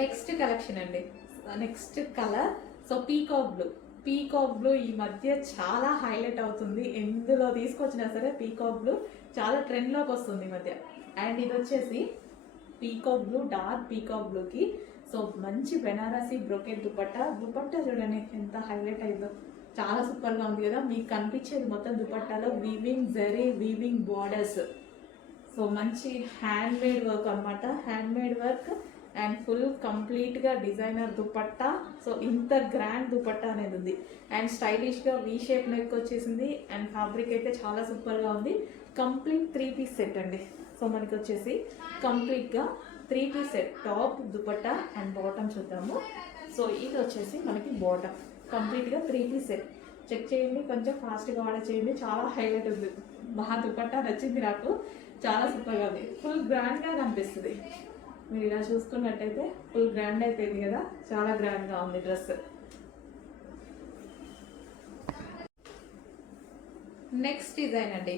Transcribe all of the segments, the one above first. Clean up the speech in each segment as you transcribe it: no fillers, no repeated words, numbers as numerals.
Next collection అండి, next colour so peacock blue ఈ మధ్య చాలా హైలైట్ అవుతుంది. ఎందులో తీసుకొచ్చినా సరే పీకాక్ బ్లూ చాలా ట్రెండ్లోకి వస్తుంది ఈ మధ్య. అండ్ ఇది వచ్చేసి పీకాక్ బ్లూ, డార్క్ పీకాక్ బ్లూకి సో మంచి బెనారసీ బ్రోకెట్ దుపట్టా చూడండి ఎంత హైలైట్ అయిందో, చాలా సూపర్గా ఉంది కదా. మీకు కనిపించేది మొత్తం దుపట్టాలో weaving zari, weaving borders, so మంచి హ్యాండ్ మేడ్ వర్క్ అనమాట. Handmade work and full కంప్లీట్గా డిజైనర్ దుపట్టా. సో ఇంత గ్రాండ్ దుపట్టా అనేది ఉంది. అండ్ స్టైలిష్గా వీ షేప్ నెక్ వచ్చేసింది. అండ్ ఫ్యాబ్రిక్ అయితే చాలా సూపర్గా ఉంది. కంప్లీట్ 3 పీస్ సెట్ అండి. సో మనకి వచ్చేసి కంప్లీట్గా 3 piece set, top, dupatta and bottom చూద్దాము. సో ఇది వచ్చేసి మనకి బాటమ్, కంప్లీట్గా 3 పీస్ సెట్. చెక్ చేయండి, కొంచెం ఫాస్ట్గా ఆర్డర్ చేయండి. చాలా హైలైట్ ఉంది. మహా దుపట్టా నచ్చింది నాకు, చాలా సూపర్గా ఉంది. ఫుల్ గ్రాండ్గా కనిపిస్తుంది. మీరు ఇలా చూసుకున్నట్టయితే ఫుల్ గ్రాండ్ అయిపోయింది కదా, చాలా గ్రాండ్గా ఉంది డ్రెస్. నెక్స్ట్ డిజైన్ అండి,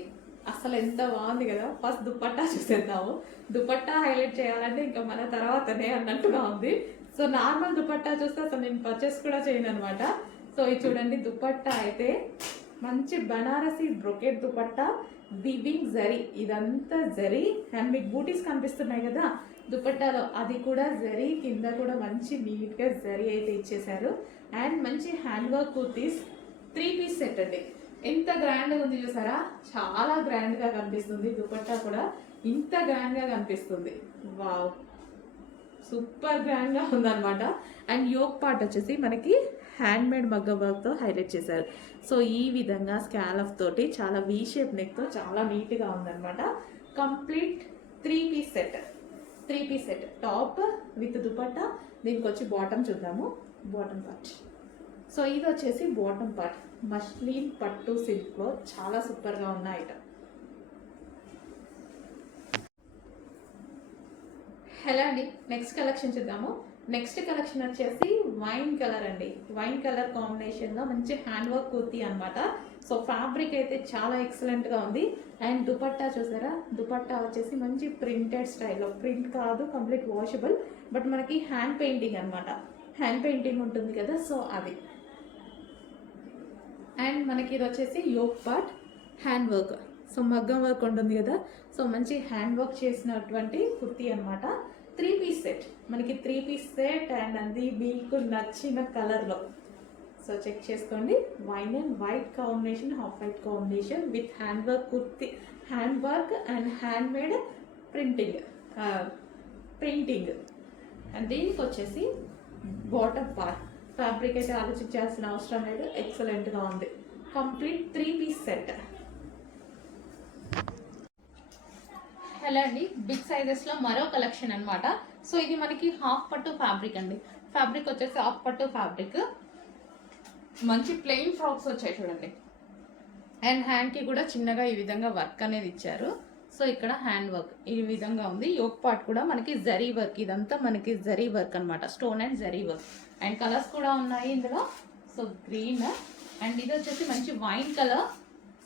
అసలు ఎంత బాగుంది కదా. ఫస్ట్ దుపట్టా చూసేద్దాము. దుపట్టా హైలైట్ చేయాలంటే ఇంకా మన తర్వాతనే అన్నట్టుగా ఉంది. సో నార్మల్ దుపట్టా చూస్తే అసలు నేను పర్చేస్ కూడా చేయను అనమాట. సో ఇది చూడండి, దుపట్టా అయితే మంచి బనారసి బ్రొకెట్ దుపట్టా, వివింగ్ జరీ, ఇదంతా జరీ. అండ్ మీకు బూటీస్ కనిపిస్తున్నాయి కదా దుపట్టాలో, అది కూడా జరీ, కింద కూడా మంచి నీట్గా జరీ అయితే ఇచ్చేసారు. అండ్ మంచి hand work kurtis, 3 piece set అండి. ఎంత గ్రాండ్గా ఉంది చూసారా, చాలా గ్రాండ్గా కనిపిస్తుంది. దుపట్టా కూడా ఇంత గ్రాండ్గా కనిపిస్తుంది. వావ్, సూపర్ గ్రాండ్గా ఉందన్నమాట. అండ్ యోక్ పార్ట్ వచ్చేసి మనకి హ్యాండ్ మేడ్ మగ్గ వర్క్తో హైలైట్ చేశారు. సో ఈ విధంగా స్కాలఫ్ తోటి చాలా వీ షేప్ నెక్తో చాలా నీట్గా ఉందన్నమాట. Complete 3 piece set, 3 piece set, top with dupatta. దీనికి వచ్చి బాటమ్ చూద్దాము, బాటమ్ పార్ట్. సో ఇది వచ్చేసి బాటమ్ పార్ట్, మస్లిన్ పట్టు సిల్క్లో చాలా సూపర్గా ఉన్న ఐటమ్. హలో అండి, నెక్స్ట్ కలెక్షన్ చూద్దాము. నెక్స్ట్ కలెక్షన్ వచ్చేసి వైన్ కలర్ అండి. వైన్ కలర్ కాంబినేషన్లో మంచి హ్యాండ్ వర్క్ కుర్తీ అనమాట. సో ఫ్యాబ్రిక్ అయితే చాలా ఎక్సలెంట్గా ఉంది. అండ్ దుపట్టా చూసారా, దుపట్టా వచ్చేసి మంచి ప్రింటెడ్ స్టైల్లో, ప్రింట్ కాదు, కంప్లీట్ వాషబుల్, బట్ మనకి హ్యాండ్ పెయింటింగ్ అనమాట. హ్యాండ్ పెయింటింగ్ ఉంటుంది కదా, సో అది. అండ్ మనకి ఇది వచ్చేసి yoke part, hand work, so మగ్గం వర్క్ ఉంటుంది కదా, సో మంచి హ్యాండ్ వర్క్ చేసినటువంటి కుర్తీ అనమాట. 3 పీస్ సెట్, మనకి 3 పీస్ సెట్. అండ్ అది మీకు నచ్చిన కలర్లో. సో చెక్ చేసుకోండి, wine and white combination, half white combination with hand work kurti, hand work and hand made printing. And దీనికి వచ్చేసి బాటమ్ పార్ట్. ఫ్యాబ్రిక్ అయితే ఆలోచించాల్సిన అవసరం లేదు, ఎక్సలెంట్గా ఉంది. Complete 3 piece set. హలో అండి, బిగ్ సైజెస్లో మరో కలెక్షన్ అనమాట. సో ఇది మనకి హాఫ్ పట్టు ఫ్యాబ్రిక్ అండి. ఫ్యాబ్రిక్ వచ్చేసి హాఫ్ పట్టు ఫ్యాబ్రిక్, మంచి ప్లెయిన్ ఫ్రాక్స్ వచ్చాయి చూడండి. అండ్ హ్యాండ్కి కూడా చిన్నగా ఈ విధంగా వర్క్ అనేది ఇచ్చారు. సో ఇక్కడ హ్యాండ్ వర్క్ ఈ విధంగా ఉంది. యోక్ పార్ట్ కూడా మనకి జరీ వర్క్, ఇదంతా మనకి జరీ వర్క్ అనమాట, stone and zari work. And colours కూడా ఉన్నాయి ఇందులో. సో గ్రీన్ అండ్ ఇది వచ్చేసి మంచి వైన్ కలర్.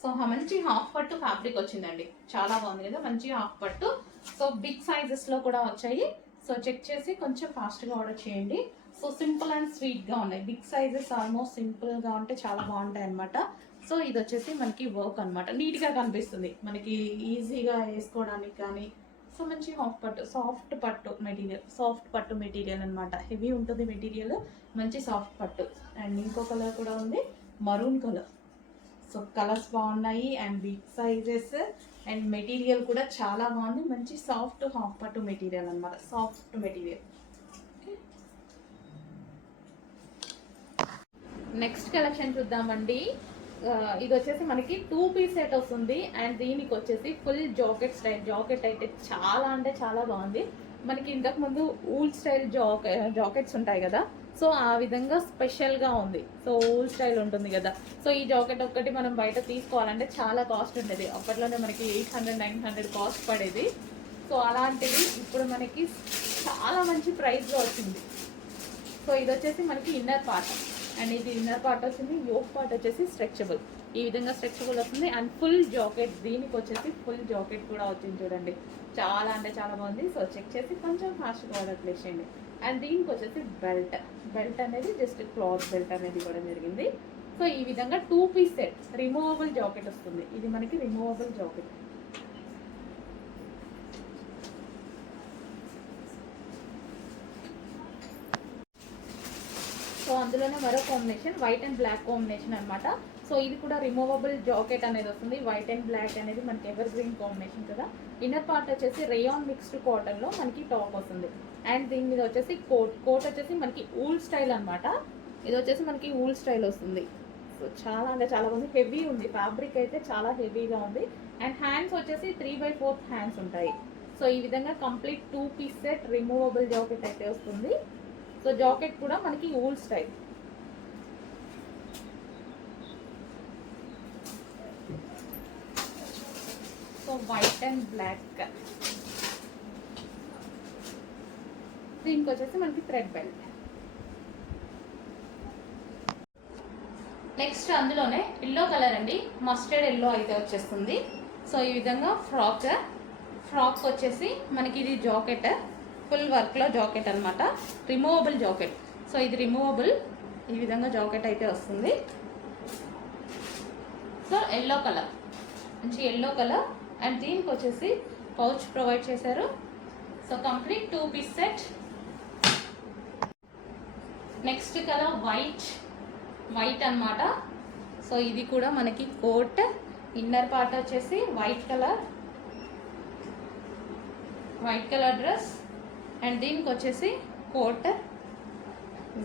సో మంచి హాఫ్ పట్టు ఫ్యాబ్రిక్ వచ్చిందండి, చాలా బాగుంది కదా, మంచి హాఫ్ పట్టు. సో బిగ్ సైజెస్లో కూడా వచ్చాయి. సో చెక్ చేసి కొంచెం ఫాస్ట్గా ఆర్డర్ చేయండి. సో సింపుల్ అండ్ స్వీట్గా ఉన్నాయి. బిగ్ సైజెస్ ఆల్మోస్ట్ సింపుల్గా ఉంటే చాలా బాగుంటాయి అనమాట. సో ఇది వచ్చేసి మనకి వర్క్ అనమాట, నీట్గా కనిపిస్తుంది, మనకి ఈజీగా వేసుకోవడానికి కానీ. సో మంచి హాఫ్ పట్టు, సాఫ్ట్ పట్టు మెటీరియల్, సాఫ్ట్ పట్టు మెటీరియల్ అనమాట. హెవీ ఉంటుంది మెటీరియల్, మంచి సాఫ్ట్ పట్టు. అండ్ ఇంకో కలర్ కూడా ఉంది, మరూన్ కలర్. సో కలర్స్ బాగున్నాయి and big sizes. And material కూడా చాలా బాగుంది, మంచి సాఫ్ట్ హాఫ్ పట్టు మెటీరియల్ అనమాట, సాఫ్ట్ మెటీరియల్. నెక్స్ట్ కలెక్షన్ చూద్దామండి. ఇది వచ్చేసి మనకి 2 పీస్ సెట్ వస్తుంది. అండ్ దీనికి వచ్చేసి ఫుల్ జాకెట్ స్టైల్. జాకెట్ అయితే చాలా అంటే చాలా బాగుంది. మనకి ఇంతకుముందు ఊల్ స్టైల్ జాకెట్స్ ఉంటాయి కదా, సో ఆ విధంగా స్పెషల్గా ఉంది. సో ఊల్ స్టైల్ ఉంటుంది కదా, సో ఈ జాకెట్ ఒక్కటి మనం బయట తీసుకోవాలంటే చాలా కాస్ట్ ఉండేది. అప్పట్లోనే మనకి 800-900 కాస్ట్ పడేది. సో అలాంటిది ఇప్పుడు మనకి చాలా మంచి ప్రైస్లో వచ్చింది. సో ఇది వచ్చేసి మనకి ఇన్నర్ పార్ట్. అండ్ ఇది ఇన్నర్ పార్ట్ వచ్చింది. యోక్ పార్ట్ వచ్చేసి స్ట్రెచబుల్. ఈ విధంగా స్ట్రెచబుల్ వస్తుంది. అండ్ ఫుల్ జాకెట్, దీనికి వచ్చేసి ఫుల్ జాకెట్ కూడా వచ్చింది చూడండి, చాలా అంటే చాలా బాగుంది. సో చెక్ చేసి కొంచెం ఫాస్ట్గా ఆర్డర్ ప్లేస్ చేయండి. అండ్ దీనికి వచ్చేసి బెల్ట్ అనేది జస్ట్ క్లాత్ బెల్ట్ అనేది కూడా జరిగింది. సో ఈ విధంగా 2 పీస్ సెట్ రిమూవబుల్ జాకెట్ వస్తుంది. ఇది మనకి రిమూవబుల్ జాకెట్. సో అందులోనే మరో combination white and black combination అనమాట. సో ఇది కూడా రిమూవబుల్ జాకెట్ అనేది వస్తుంది. వైట్ అండ్ బ్లాక్ అనేది మనకి ఎవర్ గ్రీన్ కాంబినేషన్ కదా. ఇన్నర్ పార్ట్ వచ్చేసి రేయాన్ మిక్స్డ్ కాటన్లో మనకి టాప్ వస్తుంది. అండ్ దీని మీద వచ్చేసి కోట్ వచ్చేసి మనకి ఊల్ స్టైల్ అనమాట. ఇది వచ్చేసి మనకి ఊల్ స్టైల్ వస్తుంది. సో చాలా అంటే చాలా ఉంది, హెవీ ఉంది, ఫ్యాబ్రిక్ అయితే చాలా హెవీగా ఉంది. అండ్ హ్యాండ్స్ వచ్చేసి 3/4 హ్యాండ్స్ ఉంటాయి. సో ఈ విధంగా complete 2 piece set removable jacket అయితే వస్తుంది. సో జాకెట్ కూడా మనకి wool style. So white and black, దీనికి వచ్చేసి మనకి థ్రెడ్ బెల్ట్. నెక్స్ట్ అందులోనే ఎల్లో కలర్ అండి, మస్టర్డ్ ఎల్లో అయితే వచ్చేస్తుంది. సో ఈ విధంగా ఫ్రాక్ వచ్చేసి మనకి ఇది జాకెట్, ఫుల్ వర్క్లో జాకెట్ అనమాట, రిమూవబుల్ జాకెట్. సో ఇది రిమూవబుల్, ఈ విధంగా జాకెట్ అయితే వస్తుంది. సో ఎల్లో కలర్, మంచి ఎల్లో కలర్. అండ్ దీనికి వచ్చేసి పౌచ్ ప్రొవైడ్ చేశారు. So complete 2 piece set. Next colour white అన్నమాట. సో ఇది కూడా మనకి కోట్, ఇన్నర్ పార్ట్ వచ్చేసి వైట్ కలర్ డ్రెస్. అండ్ దీనికి వచ్చేసి coat,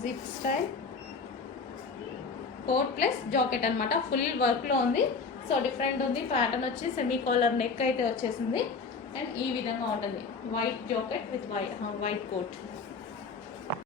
zip style coat plus jacket అనమాట, ఫుల్ వర్క్లో ఉంది. సో డిఫరెంట్ ఉంది, ప్యాటర్న్ వచ్చి సెమీ కాలర్ నెక్ అయితే వచ్చేసింది. అండ్ ఈ విధంగా ఉంటుంది white jacket with white coat.